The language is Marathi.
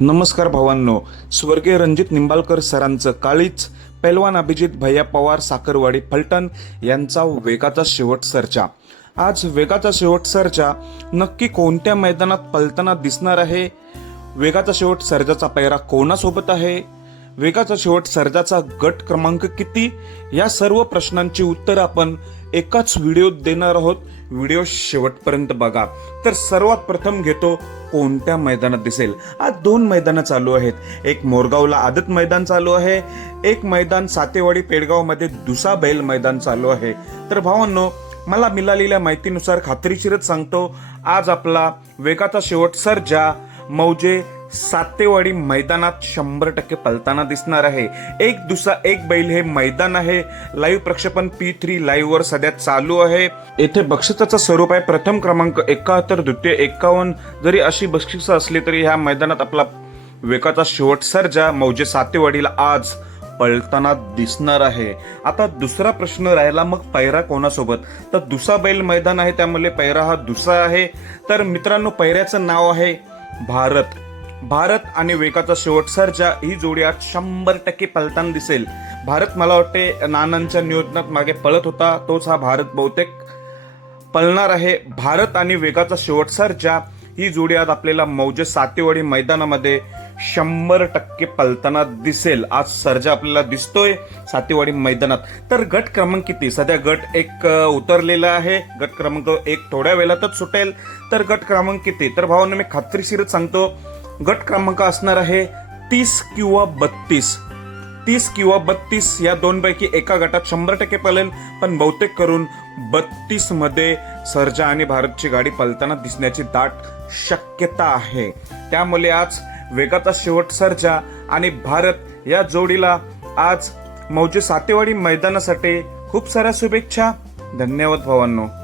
नमस्कार भावांनो. स्वर्गीय रणजित निंबाळकर सरांचं काळीच पैलवान अभिजित भैया पवार साखरवाडी फलटण यांचा वेगाचा शेवट सरचा. आज वेगाचा शेवट सरचा नक्की कोणत्या मैदानात पलताना दिसणार आहे? वेगाचा शेवट सर्जाचा पैरा कोणासोबत आहे? वेगाचा शेवट सर्जाचा गट क्रमांक किती? या सर्व प्रश्नांची उत्तर आपण एकाच व्हिडिओत देणार आहोत. व्हिडिओ शेवटपर्यंत बघा. तर सर्वात प्रथम घेतो कोणत्या मैदानात दिसेल? आज दोन मैदानं चालू आहेत. एक मोरगावला आदत मैदान चालू आहे. एक मैदान सातेवाडी पेडगावमध्ये दुसा बैल मैदान चालू आहे. तर भावांनो मला मिळालेल्या माहितीनुसार खात्रीशीरच सांगतो. आज आपला वेगाचा शेवट सर्जा मौजे सातेवाडी मैदानात शंभर टक्के पलताना दिसणार आहे. एक दुसरा एक बैल हे मैदान आहे. लाईव्ह प्रक्षेपण पी थ्री लाईव्ह वर सध्या चालू आहे. येथे बक्षिसाचं स्वरूप आहे. प्रथम क्रमांक एकाहत्तर द्वितीय एकावन्न. जरी अशी बक्षिसं असली तरी ह्या मैदानात आपला वेगाचा शेवट सर्जा मौजे सातेवाडीला आज पळताना दिसणार आहे. आता दुसरा प्रश्न राहिला मग पैरा कोणासोबत? तर दुसरा बैल मैदान आहे त्यामुळे पैरा हा दुसरा आहे. तर मित्रांनो पैऱ्याचं नाव आहे भारत. भारत आणि वेगाचा शेवट सर्जा ही जोडी आज शंभर टक्के पलताना दिसेल. भारत मला वाटते नानांच्या नियोजनात मागे पळत होता तोच हा भारत बहुतेक पळणार आहे. भारत आणि वेगाचा शेवट सर्जा ही जोडी आज आपल्याला मौजे सातेवाडी मैदानामध्ये शंभर टक्के पलताना दिसेल. आज सर्जा आपल्याला दिसतोय सातेवाडी मैदानात. तर गट क्रमांक किती? सध्या गट एक उतरलेला आहे. गट क्रमांक एक थोड्या वेळातच सुटेल. तर गट क्रमांक किती? तर भावांना मी खात्रीशीरच सांगतो. गट क्रमांक असणार आहे तीस किंवा बत्तीस. तीस किंवा बत्तीस या दोनपैकी एका गटात शंभर टक्के पळेल पण बहुतेक करून बत्तीसमध्ये सर्जा आणि भारतची गाडी पलताना दिसण्याची दाट शक्यता आहे. त्यामुळे आज वेगाचा शेवट सर्जा आणि भारत या जोडीला आज मौजे सातेवाडी मैदानासाठी खूप साऱ्या शुभेच्छा. धन्यवाद भावांनो.